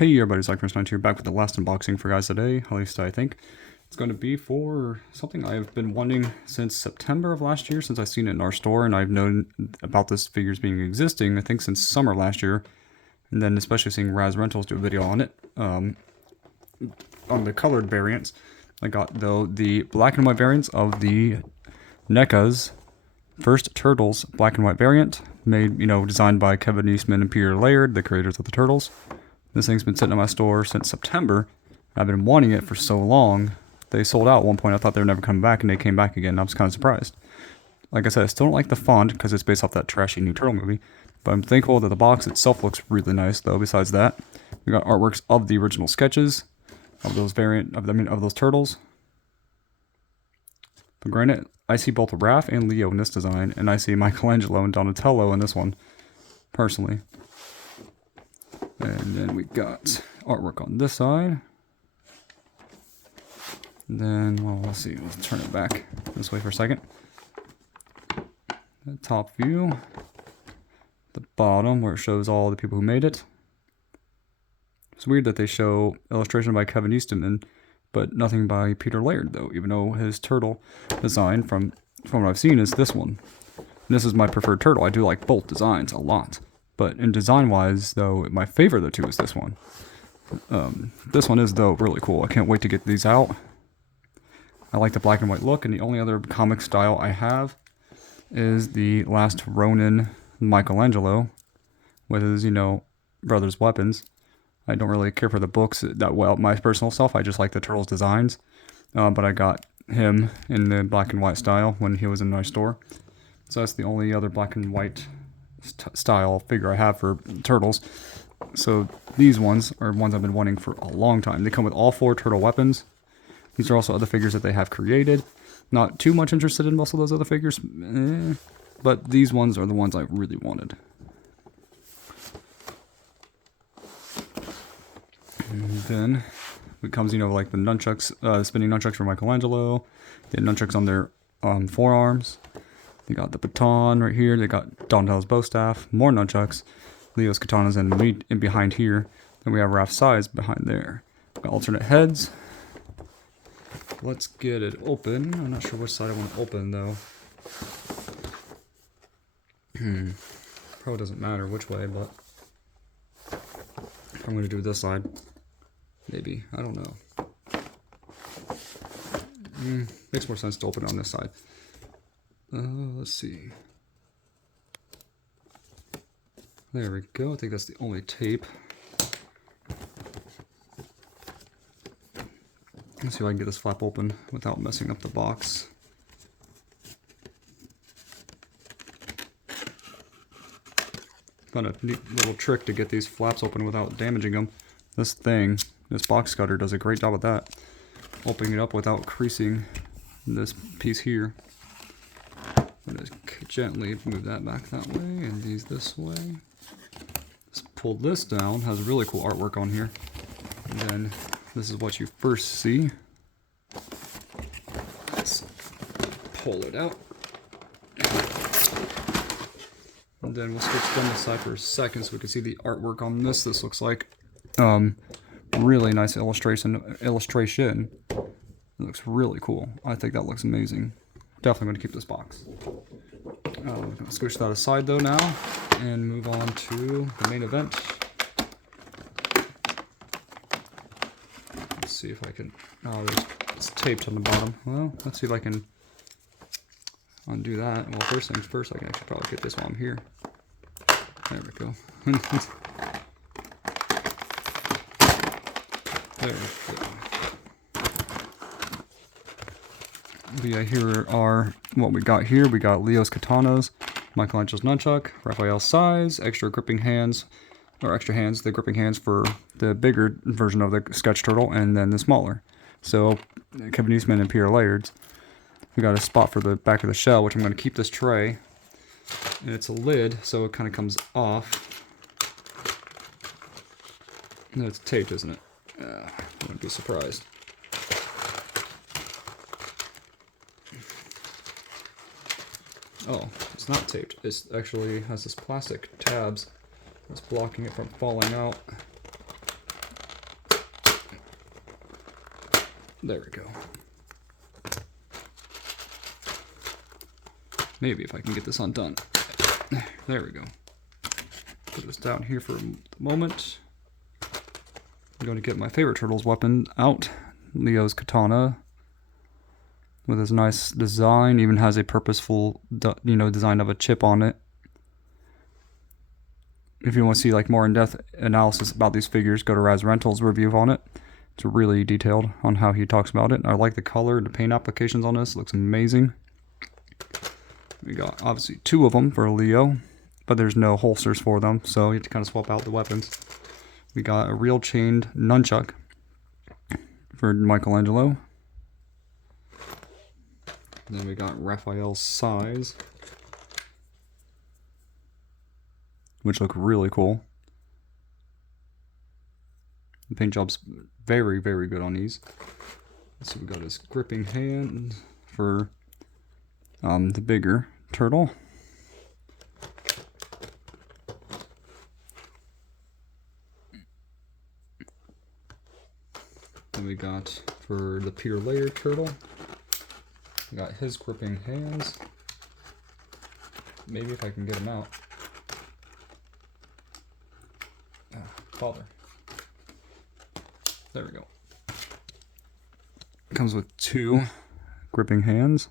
Hey everybody, Cyclist9 here, back with the last unboxing for guys today. At least I think it's going to be for something I've been wanting since September of last year, since I've seen it in our store, and I've known about this figures being existing, I think since summer last year, and then especially seeing Raz Rentals do a video on it, on the colored variants. I got, though, the black and white variants of the NECA's first Turtles black and white variant, made, designed by Kevin Eastman and Peter Laird, the creators of the Turtles. This thing's been sitting in my store since September. I've been wanting it for so long. They sold out at one point. I thought they were never coming back, and they came back again. I was kind of surprised. Like I said, I still don't like the font because it's based off that trashy new Turtle movie. But I'm thankful that the box itself looks really nice, though. Besides that, we got artworks of the original sketches of those of those turtles. But granted, I see both Raph and Leo in this design, and I see Michelangelo and Donatello in this one, personally. And then we got artwork on this side. And then, well, let's see. Let's turn it back this way for a second. The top view. The bottom, where it shows all the people who made it. It's weird that they show illustration by Kevin Eastman, but nothing by Peter Laird, though, even though his turtle design, from what I've seen, is this one. And this is my preferred turtle. I do like both designs a lot. But in design-wise, though, my favorite of the two is this one. This one is, though, really cool. I can't wait to get these out. I like the black and white look, and the only other comic style I have is the Last Ronin Michelangelo with his, brother's weapons. I don't really care for the books that well, my personal self. I just like the Turtles designs. But I got him in the black and white style when he was in my store. So that's the only other black and white style figure I have for Turtles. So these ones are ones I've been wanting for a long time. They come with all 4 turtle weapons. These are also other figures that they have created. Not too much interested in most of those other figures, but these ones are the ones I really wanted. And then it comes, like the nunchucks, spinning nunchucks for Michelangelo. The nunchucks on their forearms. They got the baton right here. They got Donatello's bow staff. More nunchucks. Leo's katanas in behind here. Then we have Raph's sides behind there. Got alternate heads. Let's get it open. I'm not sure which side I want to open, though. Probably doesn't matter which way, but I'm going to do this side. Maybe. I don't know. Makes more sense to open it on this side. Let's see. There we go. I think that's the only tape. Let's see if I can get this flap open without messing up the box. Found a neat little trick to get these flaps open without damaging them. This box cutter does a great job with that. Opening it up without creasing this piece here. I'm going to gently move that back that way, and these this way. Just pull this down. Has really cool artwork on here. And then this is what you first see. Let's pull it out. And then we'll switch down this side for a second so we can see the artwork on this. This looks like really nice illustration. It looks really cool. I think that looks amazing. Definitely going to keep this box. I'm going to squish that aside though now and move on to the main event. Let's see if I can. Oh, it's taped on the bottom. Well, let's see if I can undo that. Well, first things first, I can actually probably get this while I'm here. There we go. There we go. Yeah, here are what we got here. We got Leo's katanas, Michelangelo's nunchuck, Raphael's size, extra gripping hands, or extra hands, the gripping hands for the bigger version of the sketch turtle, and then the smaller. So, Kevin Eastman and Peter Laird's. We got a spot for the back of the shell, which I'm going to keep this tray. And it's a lid, so it kind of comes off. No, it's taped, isn't it? I wouldn't be surprised. Oh, it's not taped. It actually has this plastic tabs that's blocking it from falling out. There we go. Maybe if I can get this undone. There we go. Put this down here for a moment. I'm going to get my favorite turtle's weapon out. Leo's katana. With his nice design. Even has a purposeful, design of a chip on it. If you want to see like more in-depth analysis about these figures, go to Raz Rental's review on it. It's really detailed on how he talks about it. I like the color, the paint applications on this. It looks amazing. We got obviously 2 of them for Leo, but there's no holsters for them, so you have to kind of swap out the weapons. We got a real chained nunchuck for Michelangelo. Then we got Raphael's size, which look really cool. The paint job's very, very good on these. So we got his gripping hand for the bigger turtle. Then we got for the Peter Laird turtle, we got his gripping hands. Maybe if I can get him out. Father. There we go. Comes with 2 gripping hands.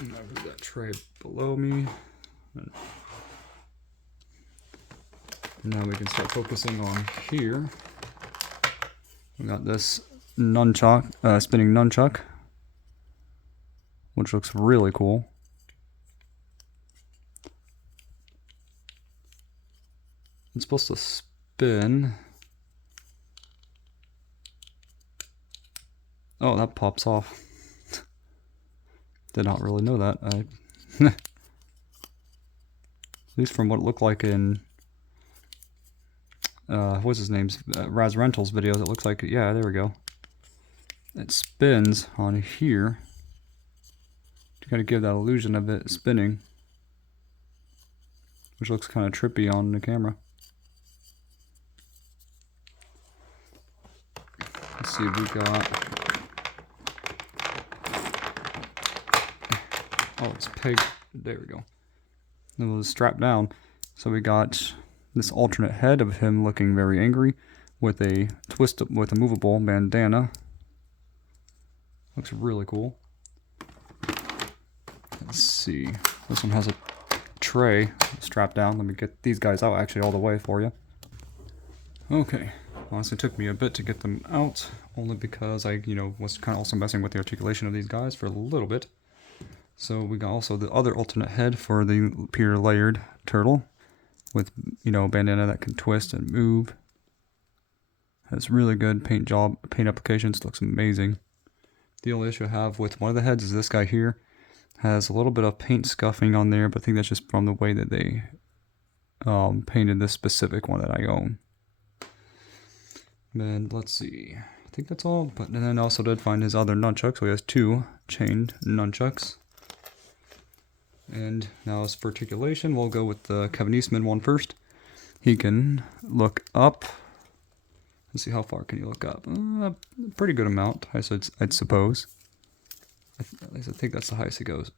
And I'll put that tray below me. And now we can start focusing on here. We got this nunchuck, spinning nunchuck, which looks really cool. It's supposed to spin. Oh, that pops off. Did not really know that. At least from what it looked like in what's his name's Raz Rental's videos, it looks like, yeah, there we go. It spins on here to kind of give that illusion of it spinning, which looks kind of trippy on the camera. Let's see, we got, oh, it's pegged, there we go. It was strapped down. So we got this alternate head of him looking very angry with a twist, with a movable bandana. Looks really cool. Let's see, this one has a tray strapped down. Let me get these guys out actually all the way for you. Okay. Honestly, it took me a bit to get them out, only because I, was kind of also messing with the articulation of these guys for a little bit. So we got also the other alternate head for the Peter Laird turtle, with, bandana that can twist and move. Has really good paint applications, looks amazing. The only issue I have with one of the heads is this guy here. Has a little bit of paint scuffing on there, but I think that's just from the way that they painted this specific one that I own. And let's see, I think that's all, but then I also did find his other nunchuck, so he has 2 chained nunchucks. And now as for articulation, we'll go with the Kevin Eastman one first. He can look up. Let's see, how far can you look up? A pretty good amount, I'd suppose. At least I think that's the highest he goes.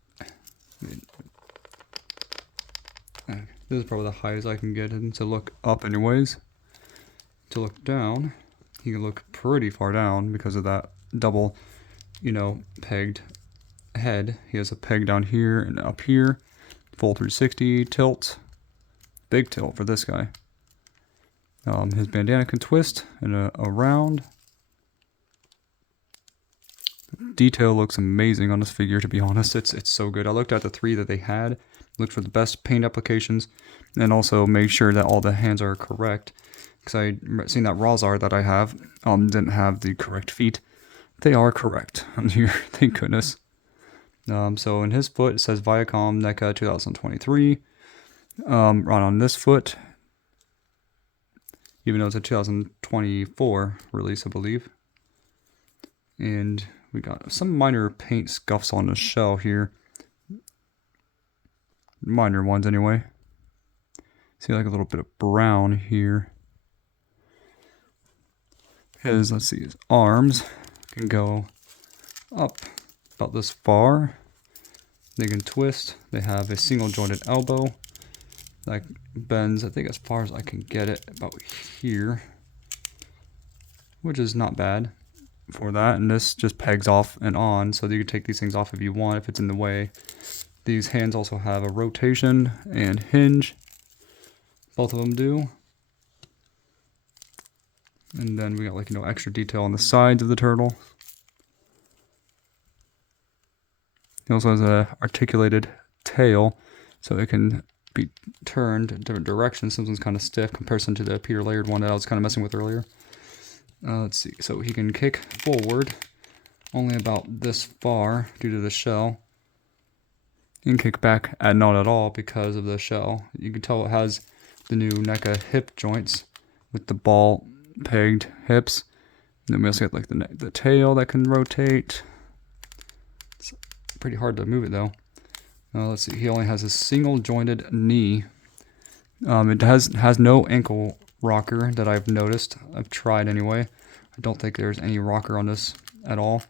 This is probably the highest I can get him to look up anyways. To look down, he can look pretty far down because of that double, pegged head. He has a peg down here and up here. Full 360 tilt. Big tilt for this guy. His bandana can twist and around. Detail looks amazing on this figure, to be honest. It's so good. I looked at the 3 that they had, looked for the best paint applications, and also made sure that all the hands are correct. Because I seen that Razar that I have didn't have the correct feet. They are correct on here, thank goodness. So in his foot it says Viacom NECA 2023. Right on this foot, even though it's a 2024 release, I believe. And we got some minor paint scuffs on the shell here. Minor ones anyway. See, like a little bit of brown here. His, let's see, his arms can go up about this far. They can twist. They have a single jointed elbow that bends, I think, as far as I can get it, about here, which is not bad for that. And this just pegs off and on, so that you can take these things off if you want, if it's in the way. These hands also have a rotation and hinge. Both of them do. And then we got, like, extra detail on the sides of the turtle. He also has a articulated tail, so it can be turned in different directions. This one's kind of stiff in comparison to the Peter Laird one that I was kind of messing with earlier. Let's see. So he can kick forward only about this far due to the shell. He can kick back not at all because of the shell. You can tell it has the new NECA hip joints with the ball pegged hips. And then we also got like the tail that can rotate. It's pretty hard to move it though. Let's see, he only has a single jointed knee. It has no ankle rocker that I've noticed. I've tried anyway. I don't think there's any rocker on this at all.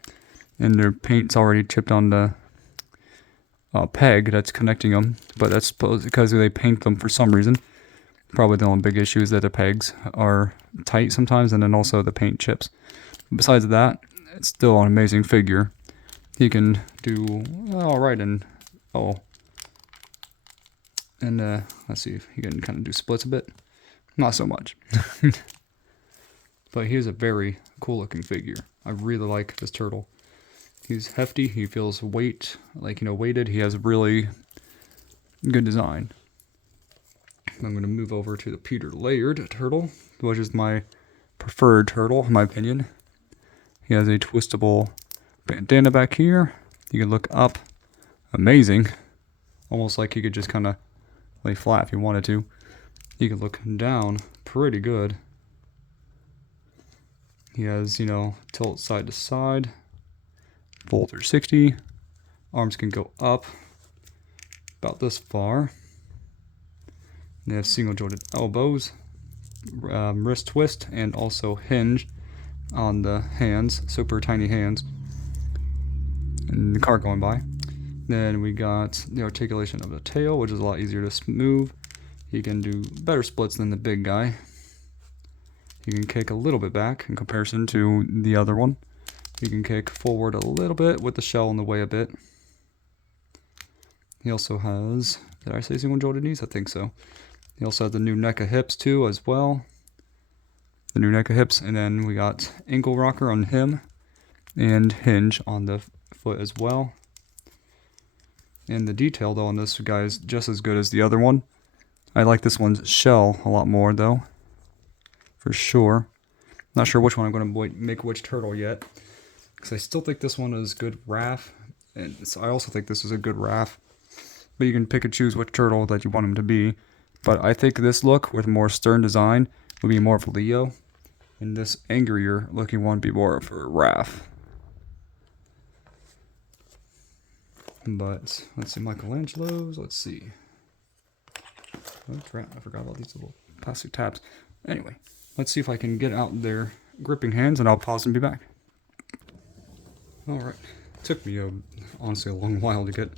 And their paint's already chipped on the peg that's connecting them. But that's because they paint them for some reason. Probably the only big issue is that the pegs are tight sometimes, and then also the paint chips. Besides that, it's still an amazing figure. He can do alright and let's see if he can kind of do splits a bit. Not so much. But he is a very cool looking figure. I really like this turtle. He's hefty, he feels weighted. He has really good design. I'm going to move over to the Peter Laird turtle, which is my preferred turtle, in my opinion. He has a twistable bandana back here. You can look up. Amazing. Almost like you could just kind of lay flat if you wanted to. You can look down pretty good. He has, tilt side to side. Full 360. Arms can go up about this far. They have single jointed elbows, wrist twist, and also hinge on the hands, super tiny hands. And the car going by. Then we got the articulation of the tail, which is a lot easier to smooth. He can do better splits than the big guy. He can kick a little bit back in comparison to the other one. He can kick forward a little bit with the shell in the way a bit. He also has, did I say single jointed knees? I think so. He also has the new NECA hips too as well. The new NECA hips, and then we got ankle rocker on him and hinge on the foot as well. And the detail though on this guy is just as good as the other one. I like this one's shell a lot more though, for sure. Not sure which one I'm going to make which turtle yet, because I still think this one is good RAF, and I also think this is a good RAF. But you can pick and choose which turtle that you want him to be. But I think this look with more stern design would be more of Leo, and this angrier looking one would be more of a RAF. But let's see, Michelangelo's. Let's see. Oh crap! I forgot about these little plastic tabs. Anyway, let's see if I can get out their gripping hands, and I'll pause and be back. All right. Took me honestly a long while to get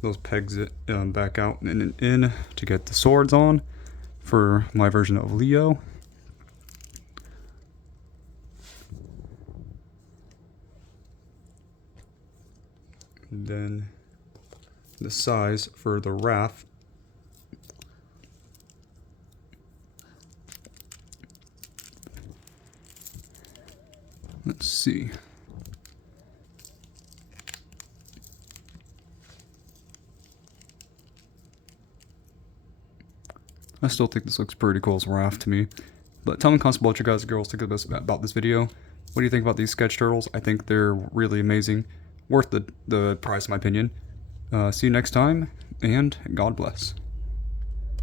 those pegs back out and in to get the swords on for my version of Leo. And then the size for the RAF. Let's see. I still think this looks pretty cool as a RAF to me. But tell me in the comments what you guys and girls think of about this video. What do you think about these sketch turtles? I think they're really amazing. Worth the price in my opinion. See you next time, and God bless.